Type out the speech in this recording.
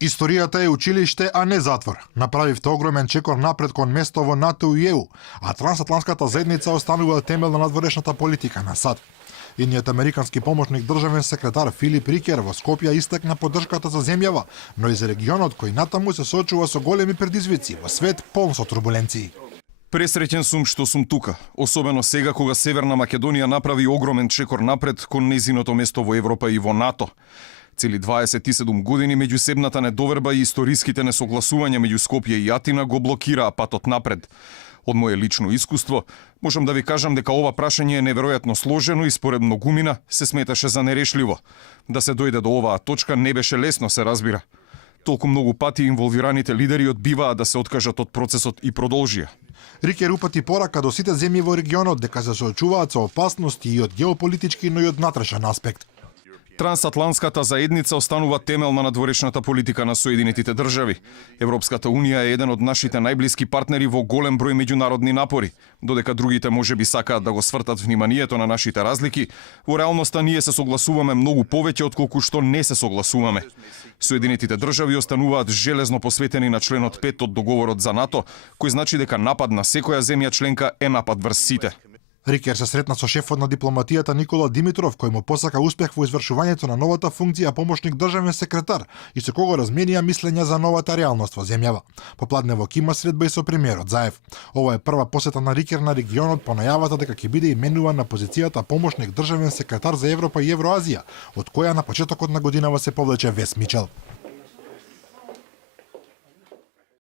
Историјата е училиште, а не затвор. Направивте огромен чекор напред кон место во НАТО и ЕУ, а трансатлантската заедница останува темел на надворешната политика на САД. Идниот американски помошник државен секретар Филип Рикер во Скопје истакна поддршката за земјава, но и за регионот кој натаму се соочува со големи предизвици во свет полн со турбуленции. Пресреќен сум што сум тука, особено сега кога Северна Македонија направи огромен чекор напред кон незиното место во Европа и во НАТО. Цели 27 години меѓусебната недоверба и историските несогласувања меѓу Скопје и Атина го блокираа патот напред. Од моје лично искуство, можам да ви кажам дека ова прашање е неверојатно сложено и според многумина се сметаше за нерешливо. Да се дојде до оваа точка не беше лесно, се разбира. Толку многу пати инволвираните лидери одбиваа да се откажат од процесот и продолжија. Рикер упати порака до сите земји во регионот дека се соочуваат со опасности и од геополитички, но и од внатрешен аспект. Трансатлантската заедница останува темел на надворешната политика на Соединетите држави. Европската унија е еден од нашите најблиски партнери во голем број меѓународни напори. Додека другите можеби сакаат да го свртат вниманието на нашите разлики, во реалноста ние се согласуваме многу повеќе отколку што не се согласуваме. Соединетите држави остануваат железно посветени на членот 5 од договорот за НАТО, кој значи дека напад на секоја земја членка е напад врз сите. Рикер се сретна со шефот на дипломатијата Никола Димитров, кој му посака успех во извршувањето на новата функција помошник државен секретар и со кого разменија мислења за новата реалност во земјава. Попладневок има средба и со премиерот Заев. Ова е прва посета на Рикер на регионот по најавата дека ќе биде именуван на позицијата помошник државен секретар за Европа и Евроазија, од која на почетокот на годинава се повлече Вес Мичел.